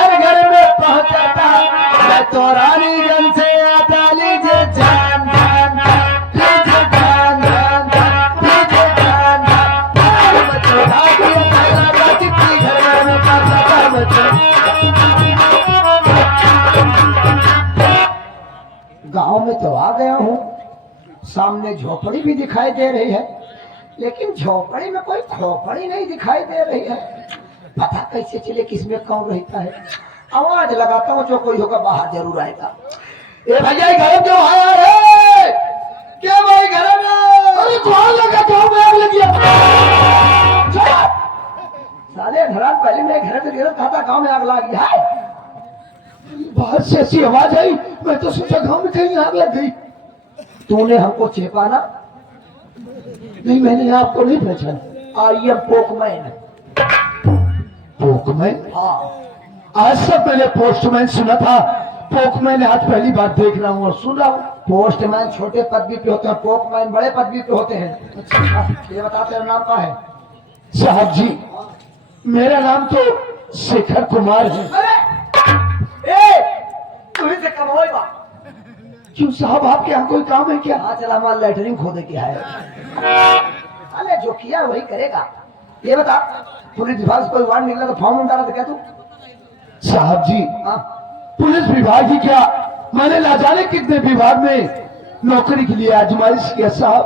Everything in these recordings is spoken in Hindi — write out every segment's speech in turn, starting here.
घर घर में पहुंचता मैं तो रानीगंज से आता लीजिए जान जान लीजिए जान जान लीजिए जान बच्चों चिट्ठी घर में पहुंचता बच्चों। गांव में तो आ गया हूँ, सामने झोपड़ी भी दिखाई दे रही है, लेकिन झोपड़ी में कोई खोपड़ी नहीं दिखाई दे रही है। पता कैसे चले किसमें कौन रहता है। आवाज लगाता हूँ, जो कोई होगा बाहर जरूर आएगा। ए भैया घर क्यों आया रे? क्या भाई घर में? अरे कौन लगा क्यों में आग लगी? साले धरान पहले मेरे घर में गिरा था, गाँव में आग लगी है। बाहर से ऐसी आवाज आई, मैं तो सोचा गाँव में कहीं आग लग गई। तूने हमको चेपा ना? नहीं, मैंने आपको नहीं पहचाना। I am Pokemon. पोकमैन? हाँ, आज से पहले पोस्टमैन सुना था, पोकमैन आज पहली बार देख रहा हूँ और सुन रहा हूँ। पोस्टमैन छोटे पदवी पे होते हैं, पोकमैन बड़े पदवी पे होते हैं। अच्छा, ये बता तेरा नाम क्या है? साहब जी, मेरा नाम तो शेखर कुमार है। तुम्हें से कम होगा। क्यों साहब, आपके यहाँ कोई काम है क्या? हाँ, चला हमारा लेटरिंग खोदे क्या है। अरे जो किया वही करेगा। ये बता, पुलिस विभाग से कोई वार्ड निकला तो फॉर्म डाला था क्या तू? साहब जी, पुलिस विभाग ही क्या, मैंने ना जाने कितने विभाग में नौकरी के लिए आजमाइश किया साहब,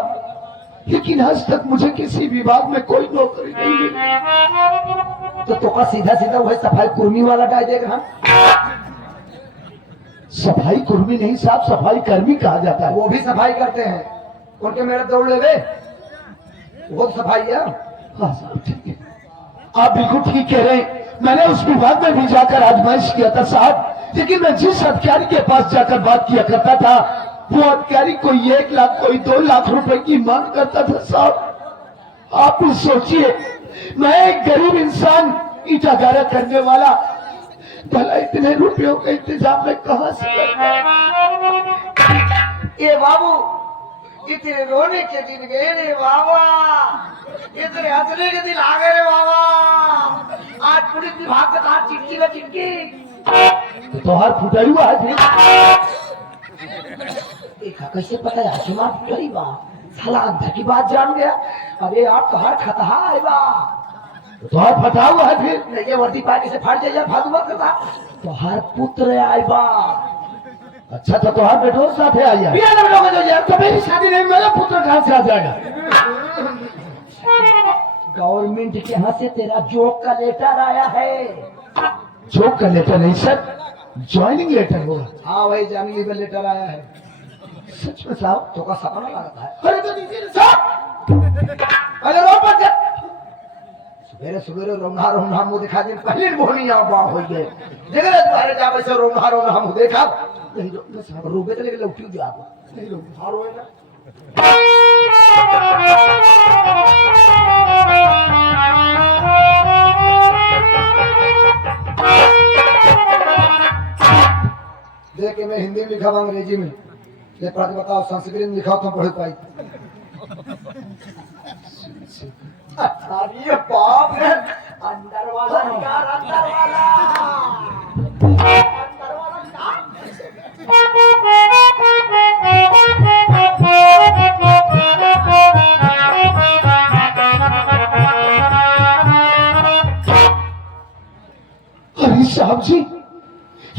लेकिन आज तक मुझे किसी विभाग में कोई नौकरी नहीं मिली। तो तुका सीधा सीधा वही सफाई कुर्मी वाला डाल देगा। सफाई कुर्मी नहीं साहब, सफाई कर्मी कहा जाता है। वो भी सफाई करते हैं, उनके मेरे दौड़ ले वे, वो सफाई है। हाँ साहब ठीक है, आप बिल्कुल ठीक कह रहे हैं। मैंने उस विभाग में भी जाकर आजमाइश किया था साहब, लेकिन मैं जिस अधिकारी के पास जाकर बात किया करता था, वो अधिकारी कोई 1 लाख कोई 2 लाख रुपए की मांग करता था साहब। आप भी सोचिए, मैं एक गरीब इंसान, ईटा गारा करने वाला, भला इतने रुपयों का इंतजाम में कहां से? ये बाबू, इतने रोने के दिन गए रे बाबा, इतने हंसने के दिन आ गए रे बाबा। आज पुलिस विभाग के साथ चिट्ठी में चिट्ठी तो हर फुटाई हुआ है। कैसे पता है चुनाव फुटाई बा? साला अंधा की बात जान गया। अरे आप तो हर खतहा है बा, तो हर फटा हुआ है। फिर ये वर्दी पार्टी से फाड़ जाए फादुआ करता तो हर पुत्र आए बा। अच्छा तो हर बेटों साथ आया तो मेरी शादी नहीं, मेरा पुत्र कहां से आ जाएगा? गवर्नमेंट के यहाँ से तेरा जॉब का लेटर आया है। जॉब का लेटर नहीं सर, ज्वाइनिंग लेटर होगा। हाँ वही ज्वाइनिंग लेटर आया है। सच में साहब, तो का सपना लगता है। अरे तो दीजिए साहब, अरे रो पर जा। सवेरे सवेरे रोना रोना मुँह दिखा दे, पहले बोनी यहाँ बाह हो गए। देख रहे तुम्हारे जा पैसे रोना रोना मुँह देखा नहीं, रोगे तो लेकिन लौटी जो आप नहीं रोना रोए ना। देखे मैं हिंदी में लिखा हुआ अंग्रेजी में, ये पढ़ के बताओ, संस्कृत में लिखा तो पढ़ पाई। अरे बाप रे, अंदर वाला निकाल, अंदर वाला अरे साहब जी,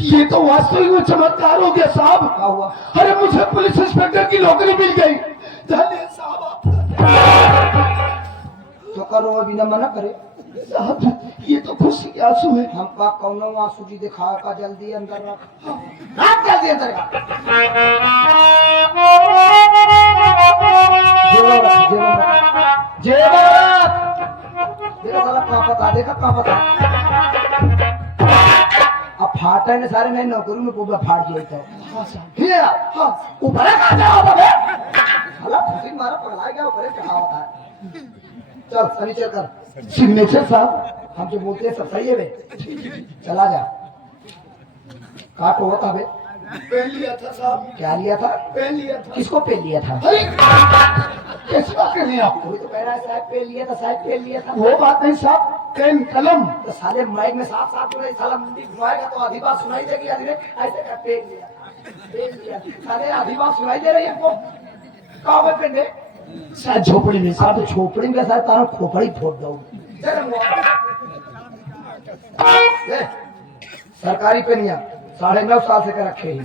ये तो वास्तविक में चमत्कार हो गया साहब। क्या हुआ? अरे मुझे पुलिस इंस्पेक्टर की नौकरी मिल गई। धन्यवाद साहब आपका। तो करो अभी न मना करे साहब, ये तो खुशी के आंसू है। हमका कौनो आंसू जी दिखा का, जल्दी अंदर रख, जल्दी अंदर रख। देखा कहाँ पता अब फाटा ने सारे नहीं नौकरी में पूरा फाट गया तो ऊपर खुशी मारा पगला गया, ऊपर चढ़ा होता है। चल सिग्नेचर कर। सिग्नेचर साहब, हम जो बोलते हैं सब सही है बे, चला जा। काट होता बे? पेन लिया था साहब। क्या लिया था? पेन लिया था। किसको पेन लिया था? कैसी बात कर रही हैं आप? तो कह रहा है साहब पेन लिया था, साहब पेन लिया था। वो बात नहीं साहब, पेन कलम। तो साले माइक में साफ साफ बोले, साला मुंडी घुमाएगा तो आधी बात सुनाई देगी, आधी नहीं। ऐसे कर पेन लिया साले, आधी बात सुनाई दे रही है हमको। कहाँ पे पेन है? शायद झोपड़ी में। साहब झोपड़ी में साथ तारा खोपड़ी फोड़ दो। सरकारी पेनिया 9.5 साल से कर रखे ही।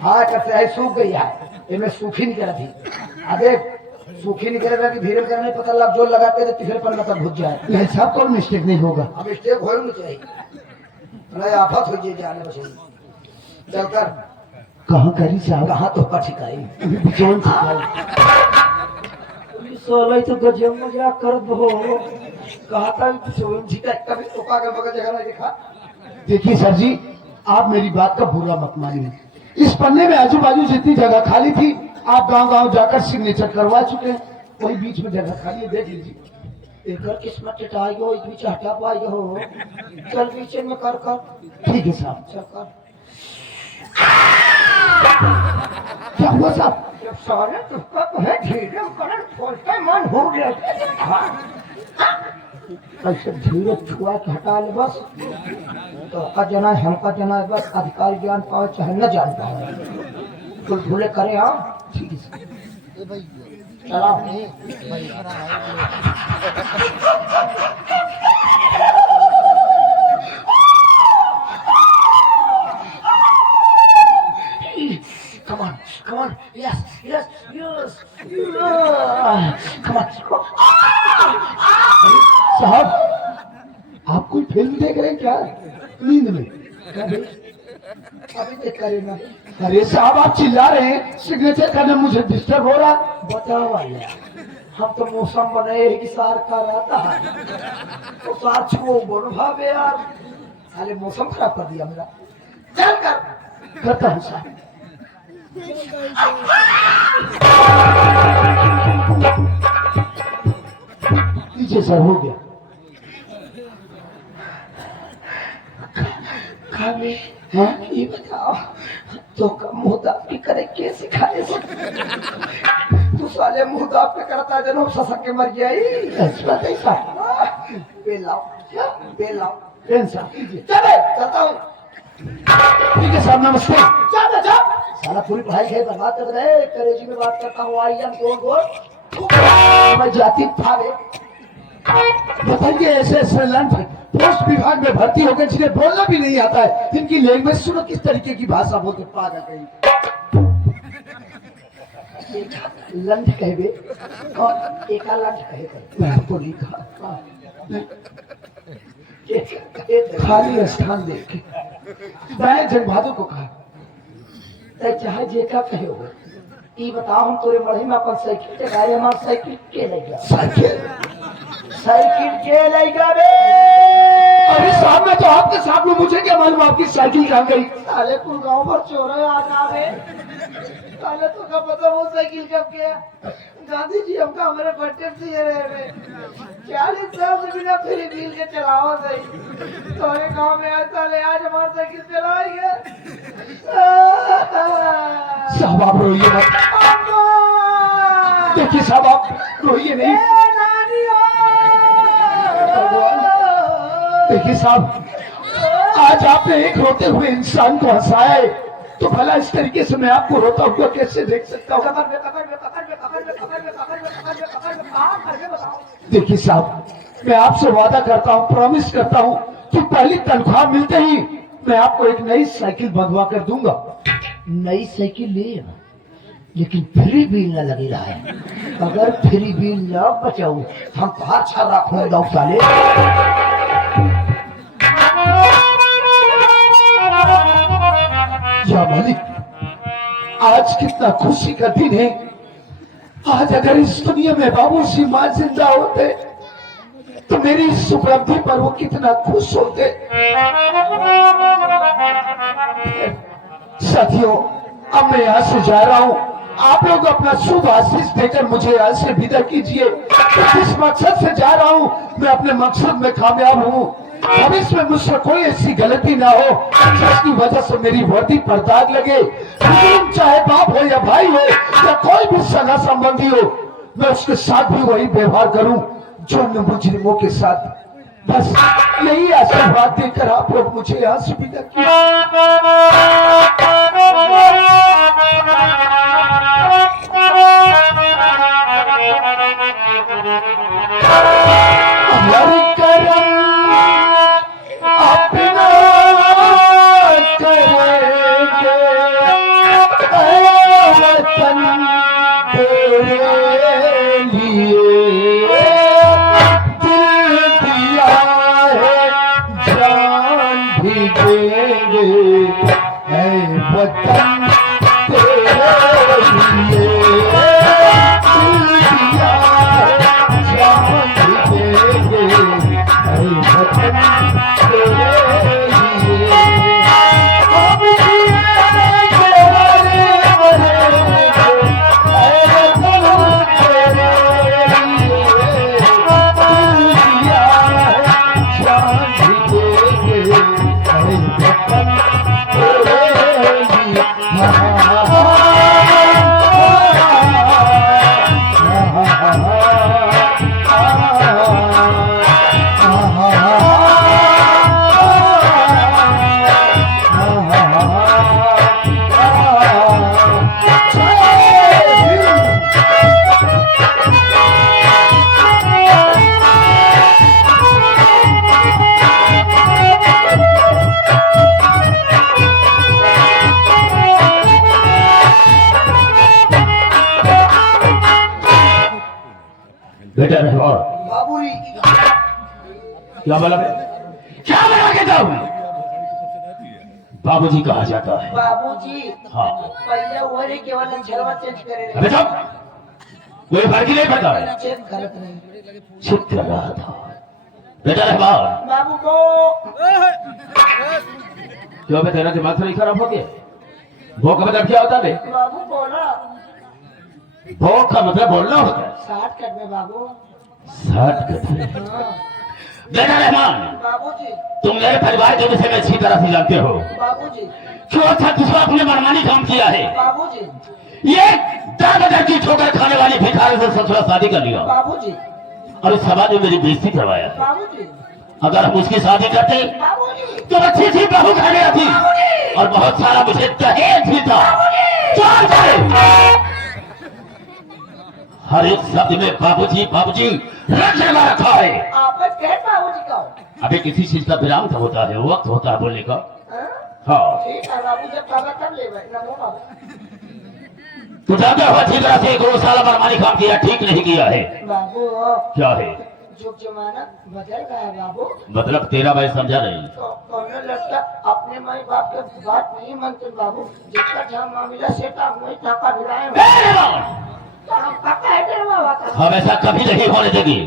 हाँ करते है, सूख गई है, इनमें सूखी नहीं कर थी। अरे सूखी नहीं करेगा कि धीरे करने पता लग जो लगाते थे तीसरे पर मतलब घुस जाए। नहीं साहब कोई मिस्टेक नहीं होगा। अब मिस्टेक हो नहीं चाहिए, नहीं आफत हो जाने बचे। चलकर कहाँ करी साहब? कहाँ तो का ठिकाई बिचौन सोलह तो गजब मजाक कर दो। कहा था कभी टोका कर बगल जगह नहीं देखा। देखिए सर जी, आप मेरी बात का बुरा मत मानिए। इस पन्ने में आजू बाजू जितनी जगह खाली थी आप गांव गांव जाकर सिग्नेचर करवा चुके हैं, वही बीच में जगह खाली है, देख लीजिए। एक किस्मत चटाई हो, इस बीच हटा पाई हो। चल बीच में कर कर। ठीक है साहब। चल कर। क्या हुआ साहब? जब सारे तुझका तो है धीरे कर, सोचता मन हो गया। कैसे धीरे छुआ के हटा ले बस। तो का जना है, हमका जना है, बस अधिकार ज्ञान पाओ चाहे न जान पाओ। तो भूले करे। हाँ ठीक है चला। Come on, come on, yes, yes, yes, come on. साहब आप कोई फिल्म देख रहे हैं क्या नींद में? अभी तक करे ना। अरे साहब आप चिल्ला रहे हैं, सिग्नेचर करने मुझे डिस्टर्ब हो रहा है। बताओ भैया, हम तो मौसम बनाए कि सार का रहता है तो सार छो बोल भावे यार, साले मौसम खराब कर दिया मेरा। चल कर। करता हूँ साहब। लीजिए सर, हो गया। खाने हाँ ये बताओ तो का मुंह दाप की करे के सिखाए से तू साले मुंह दाप पे करता जनो ससक के मर गया। ऐसा कैसा? बेलाओ बेलाओ पेन साहब लीजिए। चले चलता हूँ। ठीक है साहब, नमस्ते। चल जा। साला पूरी पढ़ाई है बर्बाद कर रहे। करेजी में बात करता हूँ। आई एम गोल गोल मैं जाति भावे। बताइए ऐसे ऐसे लंच पोस्ट विभाग में भर्ती हो गए जिन्हें बोलना भी नहीं आता है, इनकी लैंग्वेज सुनो किस तरीके की भाषा बोलते। पागल कहीं। लंच कहबे और एका लंच कहे मैं आपको नहीं कहा, खाली स्थान देख के मैं जनभादों को कहा चाहे जेका कहे हो। ई बताओ हम तोरे बढ़ी में अपन साइकिल के गाय हमार साइकिल के ले गया। साइकिल के ले गया बे। अरे साहब मैं तो आपके साथ में, मुझे क्या मालूम आपकी साइकिल कहाँ गई? साले पूरे गांव पर चोर आ जावे। साले तो का पता वो साइकिल कब गया। गांधी जी हमका हमारे बर्थडे से ये रहे 40 साल से बिना फ्री व्हील के चलाओ सही। तोरे गांव में आज साले आज हमारी साइकिल चलाएंगे। साहब आप रोइए मत। देखिए साहब आप रोइए नहीं। देखिए साहब, आज आपने एक रोते हुए इंसान को हंसाया है, तो भला इस तरीके से मैं आपको रोता हुआ कैसे देख सकता हूँ? देखिए साहब, मैं आपसे वादा करता हूँ, प्रॉमिस करता हूँ कि पहली तनख्वाह मिलते ही मैं आपको एक नई साइकिल बंधवा कर दूंगा। नई साइकिल ले लेकिन फ्री व्हील न लगी रहा है। अगर फ्री व्हील न बचाऊ हम तो हाथ छा रखूंगा साले। या मालिक, आज कितना खुशी का दिन है। आज अगर इस दुनिया में बाबूजी माँ जिंदा होते तो मेरी इस उपलब्धि पर वो कितना खुश होते। साथियों, अब मैं यहाँ से जा रहा हूँ। आप लोग अपना शुभ आशीष देकर मुझे यहाँ से विदा कीजिए। जिस मकसद से जा रहा हूँ मैं अपने मकसद में कामयाब हूँ। भविष्य में मुझसे कोई ऐसी गलती ना हो जिसकी वजह से मेरी वर्दी पर दाग लगे। लेकिन चाहे बाप हो या भाई हो या कोई भी सगा संबंधी हो, मैं उसके साथ भी वही व्यवहार करूं जो मैं मुजरिमों के साथ बस यही आशीर्वाद देकर आप लोग मुझे यहाँ से विदा हमारी करम अपना करेंगे वतन तेरे लिए दिल दिया है जान भी देंगे है वतन तेरे लिए दिल दिया है जान भी देंगे है वतन तेरे लिए अब जिएंगे बेटा रहमान बाबू जी क्या बोला क्या बोला कहता हूँ बाबूजी कहा जाता है बाबूजी हाँ पहले वही केवल झलवा चेंज करे अबे साहब कोई फर्क ही नहीं पड़ता है चेक करत नहीं चुप कर रहा था बेटा रहमान बाबू को क्यों बे तेरा दिमाग नहीं खराब हो गया वो का मतलब क्या होता है बाबू बोला वो का मतलब बोलना होता है 60 कट में बाबू 60 कट हाँ। बेटा रहमान बाबूजी तुम मेरे परिवार के विषय में अच्छी तरह से जानते हो बाबूजी क्यों अच्छा किसको अपने मनमानी काम किया है बाबूजी ये 10,000 की ठोकर खाने वाली भिखारी से ससुरा शादी कर लिया बाबूजी और इस समाज में मेरी बेइज्जती करवाया बाबूजी अगर हम उसकी शादी करते बाबूजी तो अच्छी थी बहू खाने आती और बहुत सारा मुझे दहेज भी था चल जाए हर एक शब्द में बाबूजी बाबूजी रट लगा रखा है आपने कह बाबूजी का अभी किसी चीज का विराम तो होता है वक्त होता है बोलने का हाँ? हाँ ठीक है बाबू जब कहा तब ले भाई नमो बाबू तू जानते हो अच्छी तरह से 2 साल मनमानी काम किया ठीक नहीं किया है बाबू क्या है जुग जमाना बदल गया है बाबू मतलब तेरा भाई समझा नहीं तो कौन लड़का अपने माई बाप के बात नहीं मानते बाबू जिसका जहाँ मामला सेट आप वही टाका भिड़ाए तो हम पक्का है तेरे बाबा का हम ऐसा कभी नहीं होने देंगे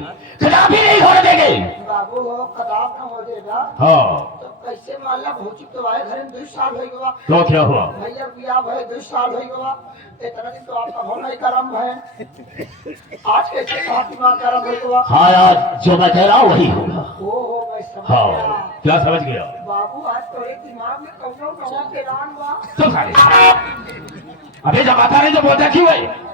कदापि नहीं होने देंगे बाबू हो कदाप न हो जाएगा हाँ तो कैसे मान ला भौजी तो आए घर में 2 साल हो गया तो क्या हुआ भैया बिया भाई 2 साल हो गया इतना दिन तो आपका होना ही करम है आज कैसे कहा कि मां करम हो गया हाँ आज जो मैं कह रहा हूँ वही होगा ओ हो मैं समझ हाँ गया क्या समझ गया बाबू आज तो एक दिमाग में कौनो नवा के रान हुआ तो सारे अभी जब आता नहीं तो बोलता क्यों है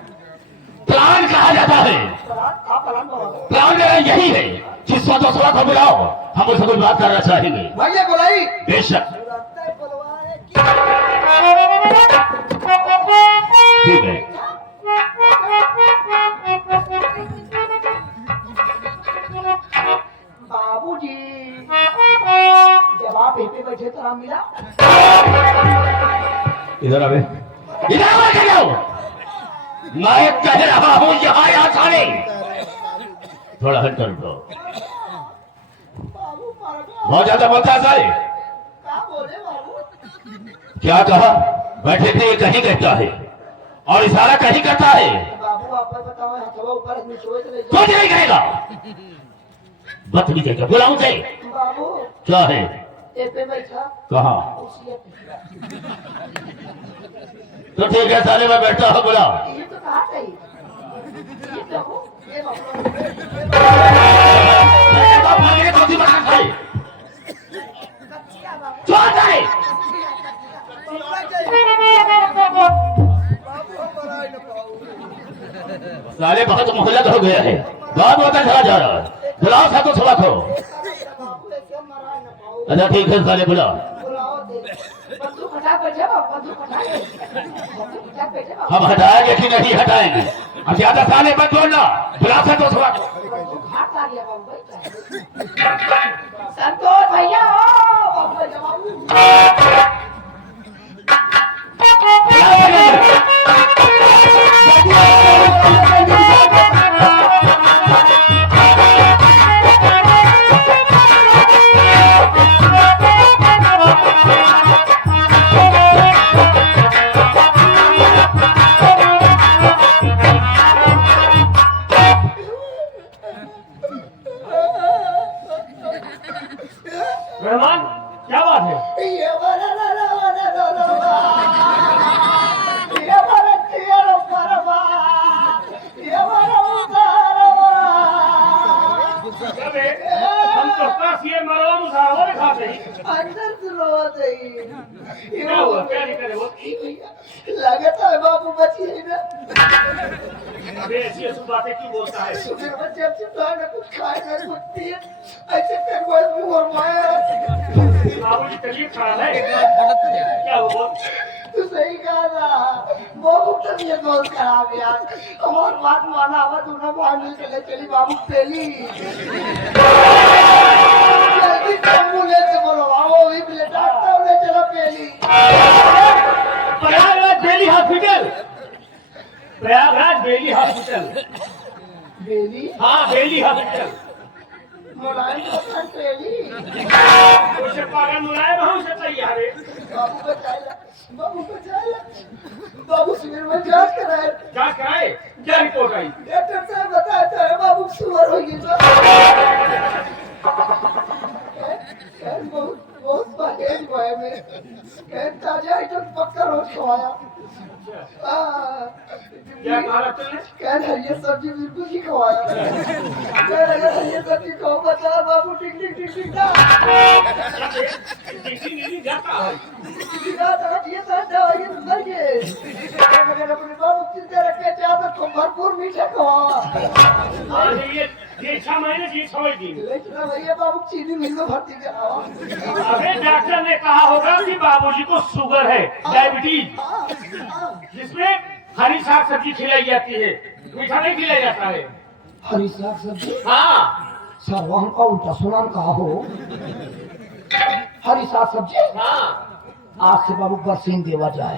प्लान कहा जाता है का प्लान बाबा प्लान मेरा यही है कि 100-200 को बुलाओ हम उससे कोई बात करना चाहेंगे भैया बुलाई बेशक लगता है बुलवाए ठीक है बाबूजी जब आप यहीं पे बैठे तो हम मिला इधर आवे इधर आवे क्या हो मैं कह रहा हूँ यहाँ यहाँ साले थोड़ा हट कर उठो बाबू मर गया बहुत ज्यादा बोलता है साले क्या बोले बाबू क्या कहा बैठे थे ये कहीं कहता है और इशारा कहीं करता है बाबू आप बताओ हथवा ऊपर नीचे ले कुछ नहीं कहेगा बदतमीज है बुलाऊं से बाबू क्या है ए पे बैठा कहा उसी पे तो ठीक है साले मैं बैठता हूँ बुला ये तो कहा सही ये तो हो ये बाबू भागने को भी बना खाए कच्चिया बाबू जो जाए साले बहुत मोहल्लत हो गया है बहुत होता चला जा रहा है बुलाओ सा तो सवा खो अच्छा ठीक है साले बुला। बुलाओ दे बंदूक हटा बैठे बाबू बंदूक हटा बैठे बाबू हम हटाएंगे कि नहीं हटाएंगे? अब ज्यादा साले मत बोलना, बुला से तो सुना। हाथ आ गया बाबू भाई संतोष भैया हो बाबू भैया बाबू मेहमान क्या बात है? ये वाला ये वाला तेरा परवा ये वाला उतारवा अबे, हम तो काश ये मरवा मुसावा दिखा दे। अंदर से रोत है क्या हुआ? क्या दिक्कत है वो? लगता है बाबू बची है ना अबे ऐसी ऐसी बातें क्यों बोलता है? सुबह बच्चे अब चिपटा ना कुछ खाए ना कुछ पिए ऐसे पेपर भी और माया बाबू की तबीयत खराब है। क्या हुआ? तू सही कहा था बाबू तबीयत बहुत खराब है यार हमारी बात माना हवा तू ना मान चले चली बाबू पहली जल्दी एम्बुलेंस से बोलो आओ भी ले डॉक्टर ले चलो पहली प्रयागराज बेली हॉस्पिटल। प्रयागराज बेली हॉस्पिटल। बेली हाँ बेली हॉस्पिटल। मुलायम पसंद पहली उसे पागल मुलायम है, उसे तैयार है। बाबू बचाया बाबू शिविर में जांच कराए जांच कराए, क्या रिपोर्ट आई? डॉक्टर साहब बताता है बाबू शुगर हो गई बहुत बहुत परहेज हुआ है मैं ताजा आइटम पक्का रोज खवाया क्या कहा डॉक्टर ने? कह हरियर सब्जी बिल्कुल नहीं खवाया अगर हरियर सब्जी खाओ बता बाबू टिक टिक टिक टिक ना किसी नहीं जाता है। ये सारी दवाई सुधर गए मगर अपने बाबू चिंता रखे चाहता तो भरपूर मीठा खवा आज ये 6 महीने की 6 दिन। लेकिन भैया बाबू चीनी मिल में भर्ती कराओ अबे डॉक्टर ने कहा होगा कि बाबूजी को शुगर है, डायबिटीज, जिसमें हरी साग सब्जी खिलाई जाती है, मीठा नहीं खिलाया जाता है। हरी साग सब्जी हाँ सर वहां का उल्टा सुना कहा हो हरी साग सब्जी हाँ, आज से बाबू बरसीन देवा जाए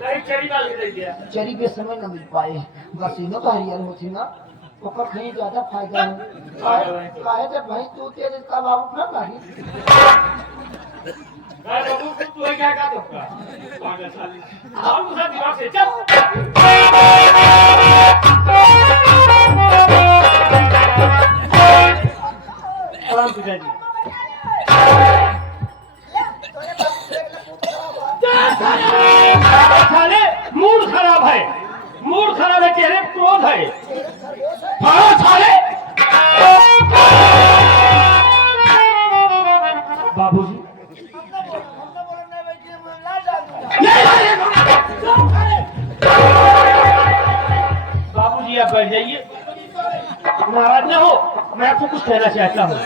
नहीं चरी डाल के दे दिया। चरी के समय न मिल पाए बरसीनों का हरियर होती ना ओकर कहीं ज्यादा फायदा है काहे जब भैंस दूध दे देता बाबू ना नहीं अरे बाबू तू है क्या का धोखा? पागल साली। बाबू साहब दिमाग से चल। प्रणाम पिताजी। साले मूड खराब है, मूड खराब है, चेहरे पे क्रोध है। हाँ साले बाबूजी बाबूजी आप बैठ जाइए, नाराज न हो, मैं आपको कुछ कहना चाहता हूँ।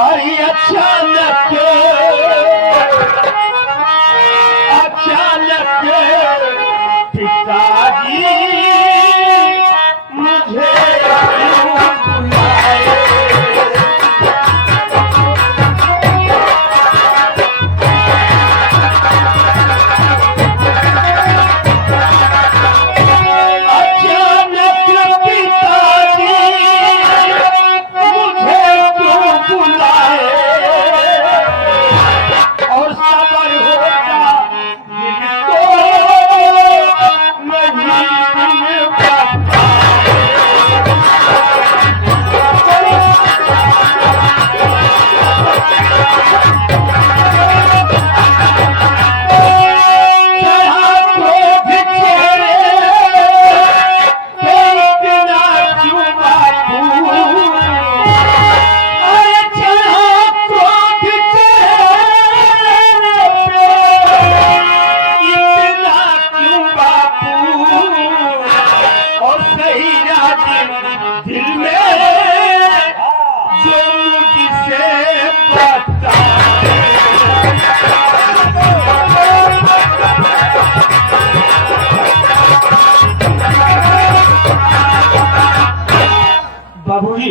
अरे अचानक पिताजी मुझे बुलाए।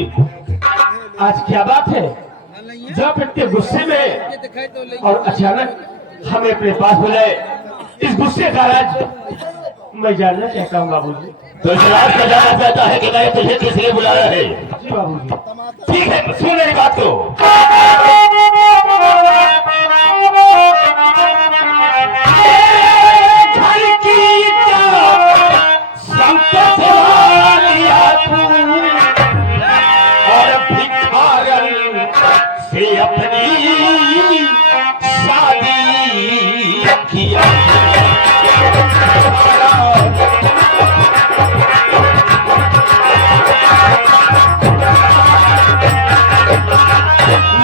बाबूजी, आज क्या बात है? जब इतने गुस्से में और अचानक हमें अपने पास बुलाए, इस गुस्से का राज मैं जानना चाहता हूँ बाबूजी। तो इस राज का जानना चाहता है कि मैंने तुझे किस लिए बुलाया है? जी बाबूजी। ठीक है, सुन मेरी बात को। घर की संपत वालिया तू और भिखारन से अपनी शादी किया।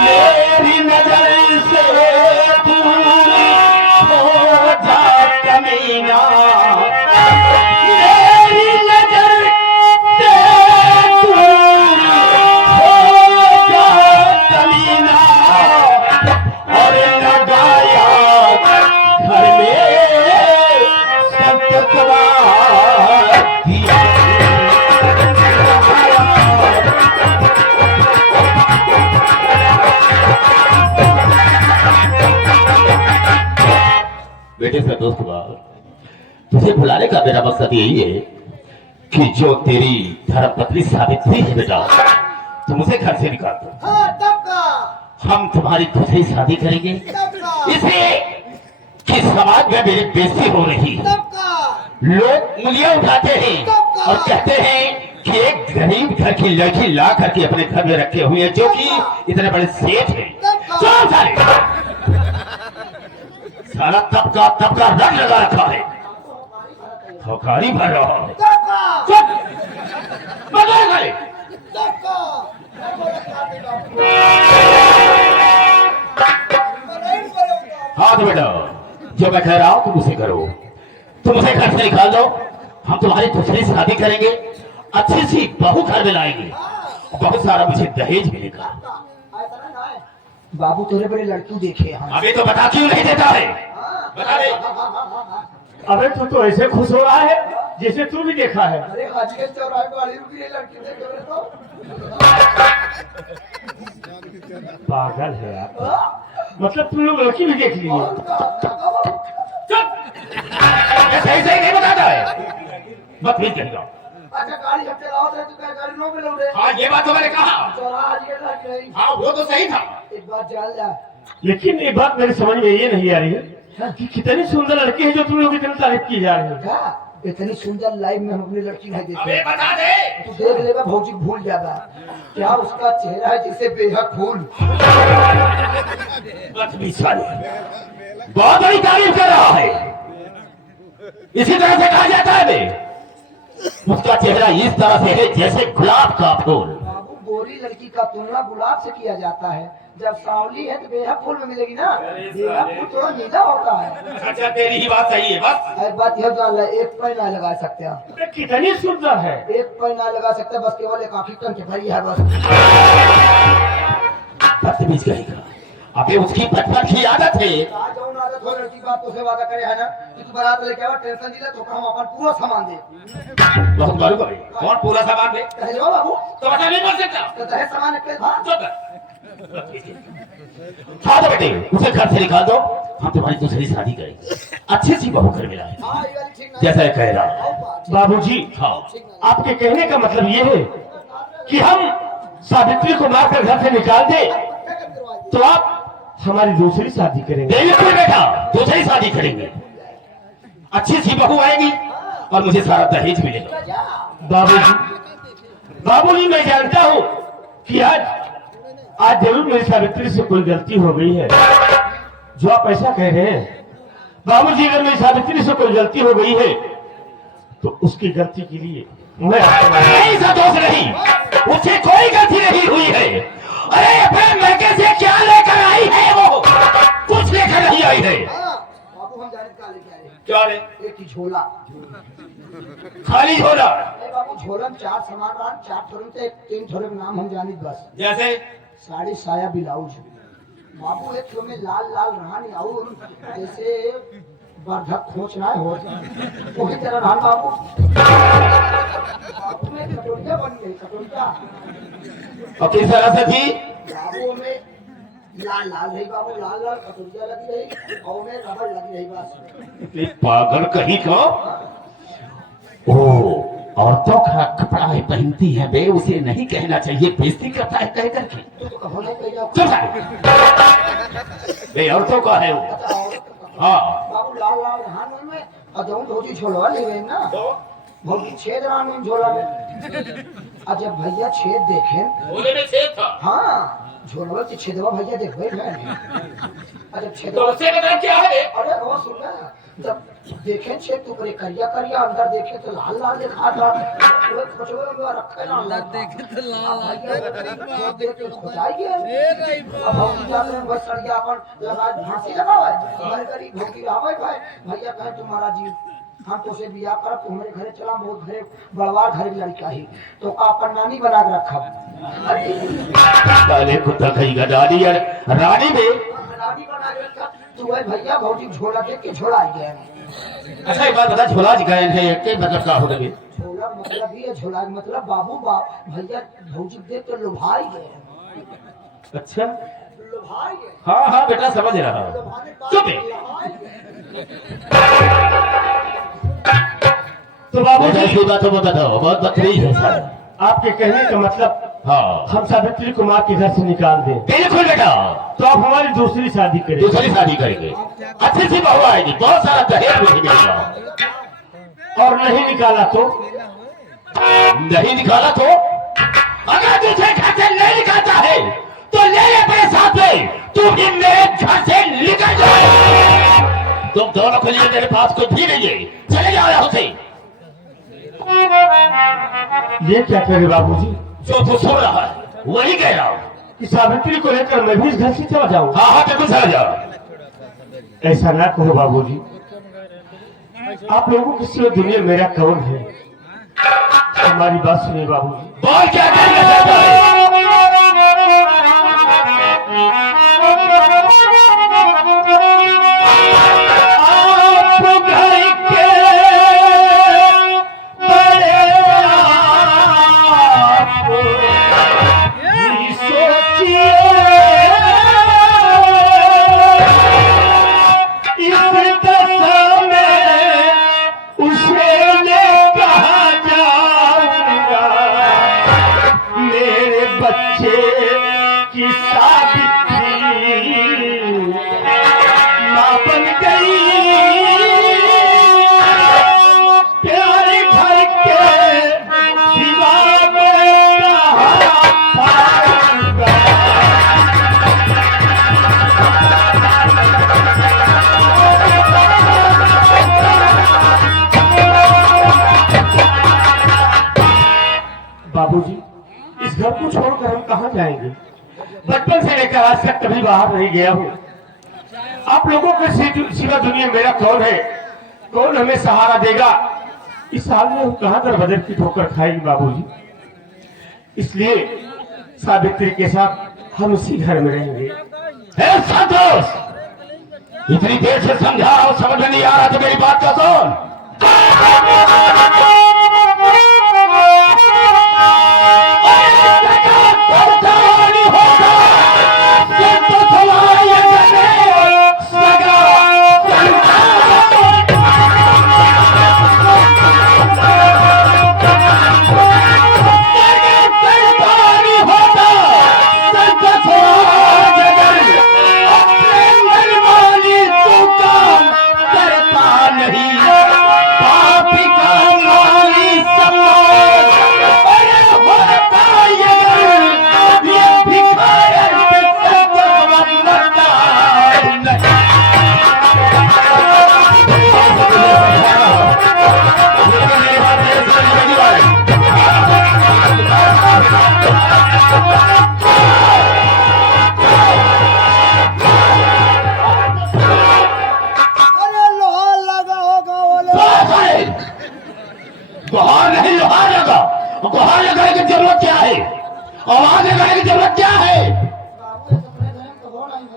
मेरी नजर से दूर हो जा कमीना, मेरी नजर से दूर हो जा कमीना, और लगाया घर में संतवा दिया। बेटे से दोस्त तुझे बुलाने का मेरा मकसद यही है कि जो तेरी धर्मपत्नी सावित्री है बेटा, तुम उसे घर से निकाल दो। हाँ, तब का हम तुम्हारी दूसरी शादी करेंगे, तब का इसलिए कि समाज में मेरी बेइज्जती हो रही है। तब का लोग उंगलियां उठाते हैं और कहते हैं कि एक गरीब घर की लड़की ला करके अपने घर में रखे हुए हैं, जो कि इतने बड़े सेठ हैं। चल साले, साला तबका तबका रंग लगा रखा है, खौखारी भर रहा है। तब का चुप, बदल गए। तब का हाँ तो बेटा, जो मैं कह रहा हूं तुम उसे करो। तुम उसे घर से निकाल दो, हम तुम्हारी दूसरी शादी करेंगे, अच्छी सी बहू घर में लाएंगे, बहुत सारा मुझे दहेज मिलेगा। बाबू तोरे बड़े लड़की देखे हैं। अभी तो बता क्यों नहीं देता है? बता दे। अबे तू तो ऐसे खुश हो रहा है जैसे तू भी देखा है। अरे आजकल चौराहे पर वाली रुकी लड़की देख रहे तो पागल है यार, मतलब तुम लोग लड़की भी देख लिए। चुप, ये सही सही नहीं बताता है, मत भी कहेगा। अच्छा गाड़ी हम चलाओ तो क्या गाड़ी नो मिलो रे? हाँ ये बात तो मैंने कहा। चौराहा आजकल लड़की नहीं। हाँ वो तो सही था। एक बात जान जा, लेकिन एक बात मेरी समझ में ये नहीं आ रही है कि कितनी सुंदर लड़की है जो तुम लोग इतनी तारीफ की जा रही है। क्या इतनी सुंदर लाइफ में हम अपनी लड़की नहीं अबे देखी। बता दे। तू देख लेगा भौजी भूल जाएगा क्या उसका चेहरा है जैसे बेहद फूल। मत भी साले, बहुत बड़ी तारीफ कर रहा है, इसी तरह से कहा जाता है बे। उसका चेहरा इस तरह से है जैसे गुलाब का फूल। बाबू गोरी लड़की का तुलना गुलाब से किया जाता है, जब सांवली है तो बेहद फूल में मिलेगी ना। बेहद फूल थोड़ा नीला होता है। अच्छा तेरी ही बात सही है बस। एक बात यह जान ले, एक पैर ना लगा सकते हैं, अबे कितनी सुंदर है। एक पैर ना लगा सकते, बस केवल एक आंखी टन के भरी है बस। बदतमीज कहेगा। अबे उसकी बचपन की आदत है। आज जाऊं ना तो थोड़ी लड़की बात तो से वादा करे है ना कि तू बारात लेके आवा, टेंशन दिला तो हम अपन पूरा सामान दे। बहुत मालूम है कौन पूरा सामान दे, दहेज हो बाबू, तो बता नहीं बोल सकता। तो दहेज सामान एक प्लेट भात। चुप कर। हाँ तो बेटे उसे घर से निकाल दो, हम तुम्हारी दूसरी शादी करेंगे, अच्छी सी बहू घर में लाएंगे, हाँ ये वाली ठीक ना। जैसा कह रहा है। बाबूजी, हाँ आपके कहने का मतलब ये है कि हम सावित्री को मारकर घर से निकाल दे तो आप हमारी दूसरी शादी करेंगे। बिल्कुल बेटा, दूसरी शादी करेंगे, अच्छी सी बहू आएगी और मुझे सारा दहेज मिलेगा। बाबूजी मैं जानता हूँ कि आज जरूर मेरी सावित्री से कोई गलती हो गई है जो आप ऐसा कह रहे हैं। बाबूजी अगर मेरी सावित्री से कोई गलती हो गई है तो उसकी गलती के लिए मैं ऐसा दोष नहीं, उससे कोई गलती नहीं हुई है। अरे अपने लड़के से क्या लेकर आई है वो, कुछ लेकर नहीं आई है। बाबू हम जाने का लेके आए, क्या रे, एक ही झोला। खाली झोला? अरे बाबू झोला में 4 सामान रहा, 4 थोड़े थे, 3 थोड़े के नाम हम जानी बस। जैसे साड़ी साया ब्लाउज। बाबू एक थोड़े में लाल लाल रहा नहीं और जैसे वर्धक खोच ना हो वही तेरा नाम बाबू बाबू में कटोरिया बन गई कटोरिया और किस तरह से थी? बाबू में लाल लाल रही बाबू लाल लाल कटोरिया लगी रही और में रबड़ लगी रही बस ये पागल कहीं को ओ औरतों का कपड़ा है पहनती है बे, उसे नहीं कहना चाहिए, बेइज्जती करता है कह करके। तो कहो नहीं कहिया चुप रह। बे औरतों का है वो। हाँ बाबू लाल लाल धान में और जो धोती छोलवा ले गए ना भौजी छेद रान में झोला में और जब भैया छेद देखे बोले में छेद था। हाँ झोलवा की छेदवा भैया देखो मैं जब तो छेदवा उससे बता क्या है? अरे वो सुन ना जब देखे छेद तो ऊपर करिया करिया अंदर देखे तो लाल लाल दिखा था वो खोचवे में रखे ना अंदर देखे तो लाल लाल देख के खोचाई गया अब हम जाते हैं बस सड़िया अपन लगा फांसी लगावा घर करी भोगी आवे भाई भैया कहे तुम्हारा जी हम तो से बियाह कर तू हमारे घरे चला बहुत घरे बड़वार घर की लड़का ही तो का अपन नानी बना के रखा पहले कुत्ता कहीं रानी यार रानी में रानी बना के रखा तू है भैया भौजी झोला देख के झोला आ गया अच्छा एक बात बता, झोला गायन है के मतलब क्या हो गए? झोला मतलब ही है झोला मतलब बाबू भैया भौजी देख के लुभाई गए अच्छा लुभाई गए हाँ हाँ बेटा समझ रहा हूँ। लुभाने चुप है। तो बाबूजी ऐसी बातों में बताओ, बहुत बदतमीज है सर। आपके कहने का मतलब हाँ हम सावित्री कुमार के घर से निकाल दें बिल्कुल बेटा, तो आप हमारी दूसरी शादी करें। दूसरी शादी करेंगे, अच्छी सी बहू आएगी, बहुत सारा दहेज मुझे मिलेगा। और नहीं निकाला तो नहीं निकाला तो अगर दूसरे घर से नहीं निकालता है तो ले ले अपने साथ में, तू भी मेरे घर से निकल जाए। तुम दोनों के लिए मेरे पास कुछ भी नहीं है, चले जाओ यहाँ से। ये क्या करे बाबूजी जो तू सुन रहा है वही कह रहा हूँ। कि सावित्री को लेकर मैं भी इस घर से चला जाऊं। हाँ हाँ बिल्कुल चला जाओ। ऐसा ना कहो बाबूजी, आप लोगों के सिवा दुनिया मेरा कौन है? हमारी बात सुनिए बाबूजी। बोल क्या करना चाहता है? बाबूजी इस घर को छोड़कर हम कहाँ जाएंगे? बचपन से लेकर आज तक कभी बाहर नहीं गया हूँ। आप लोगों के सिवा दुनिया मेरा कौन है? कौन हमें सहारा देगा? इस हाल में हम कहाँ दर बदर की ठोकर खाएंगे बाबूजी? इसलिए सावित्री के साथ हम इसी घर में रहेंगे। हे संतोष, इतनी देर से समझा और समझ में नहीं आ रहा तो मेरी बात का सुन। गुहार नहीं लोहार लगा। गुहार लगाने की जरूरत क्या है? आवाज लगाने की जरूरत क्या है?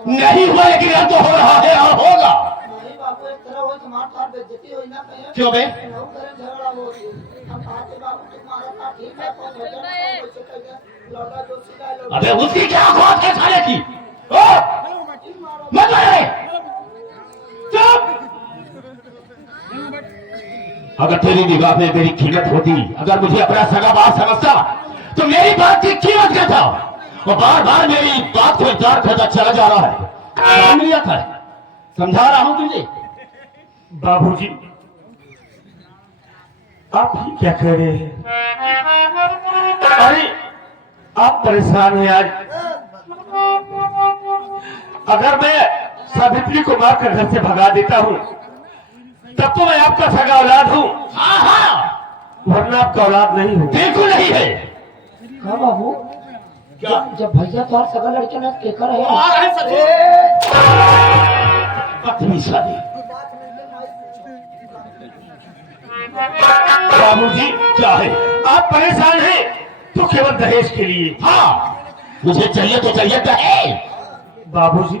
नहीं हुआ लेकिन अब तो हो रहा है और होगा। नहीं बाबू एक तरह हो तुम्हारा तार बेइज्जती होई ना कहीं क्यों बे? नौ करे झगड़ा हो हम कहते बाबू तुम्हारा तार ठीक है पर भजन कैसे कहिए लौटा जो सीधा लो अबे उसकी क्या औकात है साले की? ओ मत मारे, चुप। अगर तेरी निगाह में मेरी कीमत होती, अगर मुझे अपना सगा बाप समझता तो मेरी बात की कीमत क्या था? और बार बार मेरी बात को इनकार करता चला जा रहा है। काम लिया था, समझा रहा हूं तुझे। बाबूजी, आप ही क्या कह रहे हैं? अरे आप परेशान हैं आज। अगर मैं सावित्री को मारकर घर से भगा देता हूं तब तो मैं आपका सगा औलाद हूं, हाँ हाँ, वरना आपका औलाद नहीं हूं। बिल्कुल नहीं है। कहा बाबू क्या? जब भैया तो सगा लड़के ना केकर है आ रहे सचे। बदतमीज साले। बाबूजी, क्या है? आप परेशान हैं तो केवल दहेज के लिए। हाँ, मुझे चाहिए तो चाहिए दहेज। बाबूजी,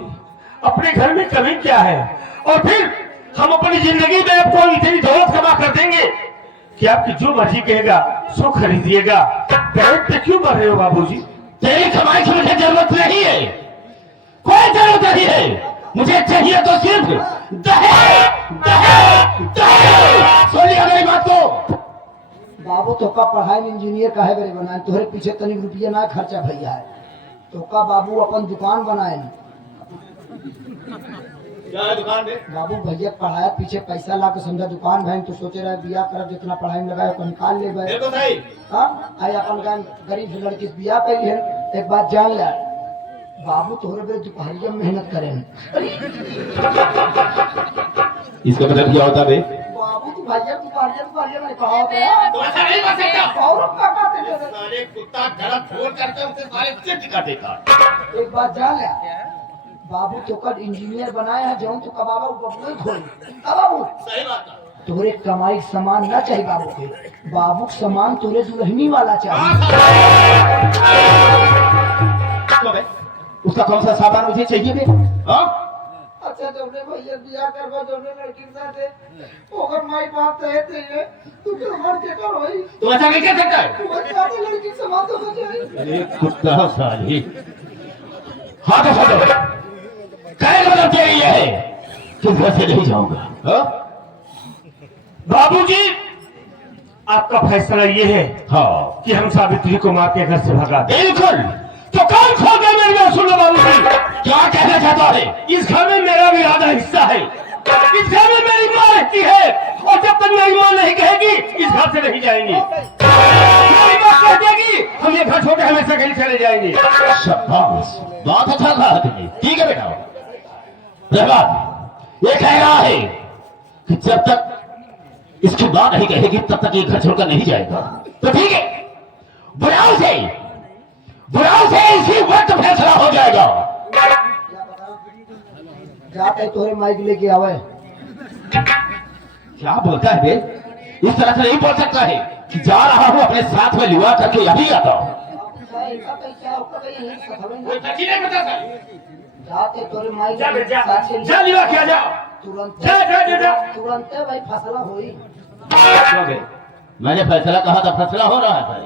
अपने घर में कमी क्या है? और फिर हम अपनी जिंदगी में आपको इतनी दौलत कमा कर देंगे कि आपकी जो मर्जी कहेगा सो खरीदिएगा। दहेज पे क्यों मर रहे हो बाबूजी? तेरी कमाई की मुझे जरूरत नहीं है, कोई जरूरत नहीं है। मुझे चाहिए तो सिर्फ दहेज, दहेज, दहेज। सुन लिया मेरी बात को? बाबू तो का पढ़ाई में इंजीनियर का है बड़े बनाए तोहरे पीछे तनिक रुपया ना खर्चा भैया है तो का बाबू अपन दुकान बनाए न। क्या है दुकान में? बाबू भैया पढ़ाया पीछे पैसा ला के समझा दुकान भाई तो सोचे रहे बिया करब जितना पढ़ाई में लगाए उतना निकाल ले भाई। बिल्कुल सही। हाँ आई अपन गान गरीब से लड़की से बिया कर लिया एक बात जान ले बाबू तोहरे बेरे दोपहरिया में मेहनत करे इसका मतलब क्या होता है? बाबू तो भैया दोपहरिया में कहा होता तो ऐसा नहीं कर सकता। और का कहते थे सारे कुत्ता गलत फोन करते उसे सारे चिट काटेगा। एक बात जान ले बाबू तो कल इंजीनियर बनाए हैं जो तो कबाबा बबू खोली बाबू सही बात है। तोरे कमाई के सामान ना चाहिए बाबू के बाबू के सामान तोरे दुल्हनी वाला चाहिए। तो बे, उसका कौन सा सामान मुझे चाहिए बे? हाँ? अच्छा जबने भैया बिया करवा जबने लड़की के साथ है ओकर माई बाप तो है तेरे तू तो मर के कर होई तो ऐसा नहीं कर सकता है? तू बच्चा तो लड़की के सामान तो बचे अरे कुत्ता साली। हाँ तो समझो, कहे मतलब तेरी ये है कि घर से नहीं जाऊंगा। हाँ? बाबूजी, आपका फैसला ये है हाँ, कि हम सावित्री को मार के घर से भगा दें। बिल्कुल। तो कान खोल के मेरी बात सुन लो बाबूजी, क्या कहना चाहता है? इस घर में मेरा भी आधा हिस्सा है। इस घर में मेरी माँ रहती है और जब तक मेरी माँ नहीं कहेगी इस घर से नहीं जाएंगे। मेरी माँ कह देगी हम ये घर छोटे हमेशा कहीं चले जाएंगे। शाबाश, बहुत अच्छा कहा तुमने। ठीक है बेटा। रहमान ये कह रहा है कि जब तक इसकी माँ नहीं कहेगी तब तक ये घर छोड़कर नहीं जाएगा। तो ठीक है, बुलाओ से इसी वक्त फैसला हो जाएगा। जाते तोरे माइक लेके आवे क्या बोलता है बे? इस तरह से नहीं बोल सकता है कि जा रहा हूं अपने साथ में लिवा करके अभी आता हूं। जाते तोरे माइक जा बे, जा। साथ से जा लिवा क्या जा। तुरंत जा। तुरंत भाई फैसला होई क्यों बे? मैंने फैसला कहा था, फैसला हो रहा है भाई।